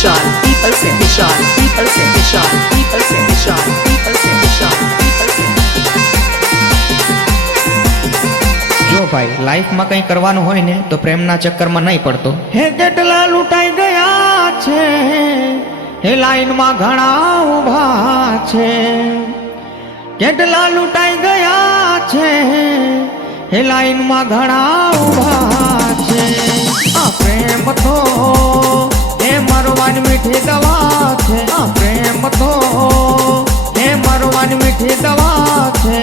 विशाल, people से विशाल, people से विशाल, people से विशाल, पीपल से विशाल, पीपल से। જો ભાઈ લાઈફમાં કંઈ કરવાનું હોય ને તો પ્રેમના ચક્કરમાં નહીં પડતો. હે કેટલા લૂંટાઈ ગયા છે, હે લાઈનમાં ઘણા ઊભા છે. કેટલા લૂંટાઈ ગયા છે, હે લાઈનમાં ઘણા ઊભા છે. આ પ્રેમ તો એ મરવાની મીઠી દવા છે. આ પ્રેમ તો એ મરવાની મીઠી દવા છે.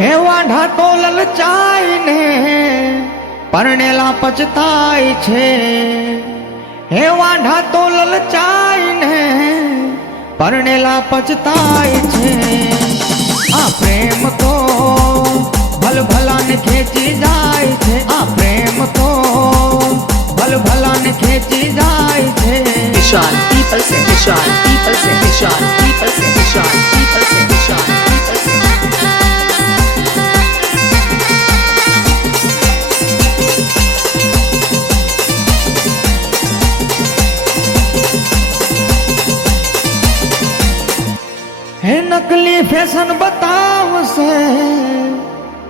હે વાંઢા તો લલચાઈને પરણેલા પછતાય છે. હે વાંઢા તો લલચાઈને પરણેલા પછતાય છે. આ પ્રેમ તો ભલભલાને ખેંચી જાય છે. આ પ્રેમ તો ભલભલાને ખેંચી જાય છે. विशाल, पीपल से विशाल, पीपल से विशाल, पीपल से विशाल, पीपल से विशाल, पीपल से। હે નકલી ફેશન બતાવશે,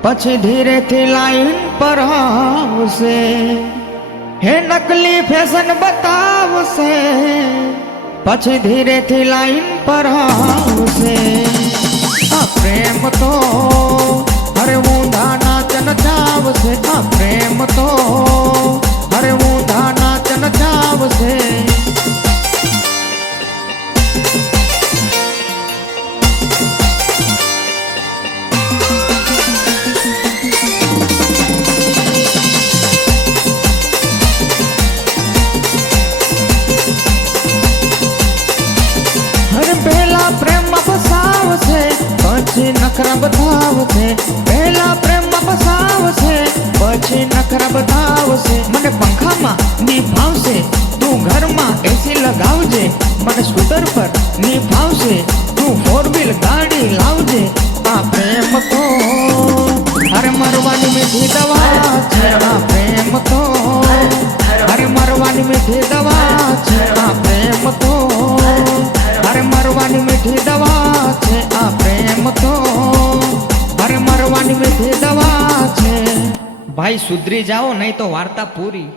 પછી ધીરેથી લાઈન પર આવશે. હે નકલી ફેશન બતાવશે, પછી ધીરેથી લાઈન પર આવશે. આ પ્રેમ તો હરે ઊંધા નાચ નચાવશે. આ પ્રેમ તો હરે ઊંધા નાચ નચાવશે. પછી નખરા બતાવશે. પહેલા પ્રેમમાં ફસાવશે, પછી નખરા બતાવશે. મને પંખામાં નિભાવશે, તું ઘરમાં એસી લગાવજે. મને સ્કૂટર પર નિભાવશે, તું ફોર વ્હીલ ગાડી લાવજે. આ પ્રેમ તો હરે મરવાની મીઠી દવા છે. આ પ્રેમ તો હરે મરવાની મીઠી દવા છે. આ પ્રેમ તો હરે મરવાની મીઠી દવા છે. આ પ્રેમ તો હરે મરવાની મીઠી દવા છે. ભાઈ સુધરી જાઓ નહીં તો વાર્તા પૂરી.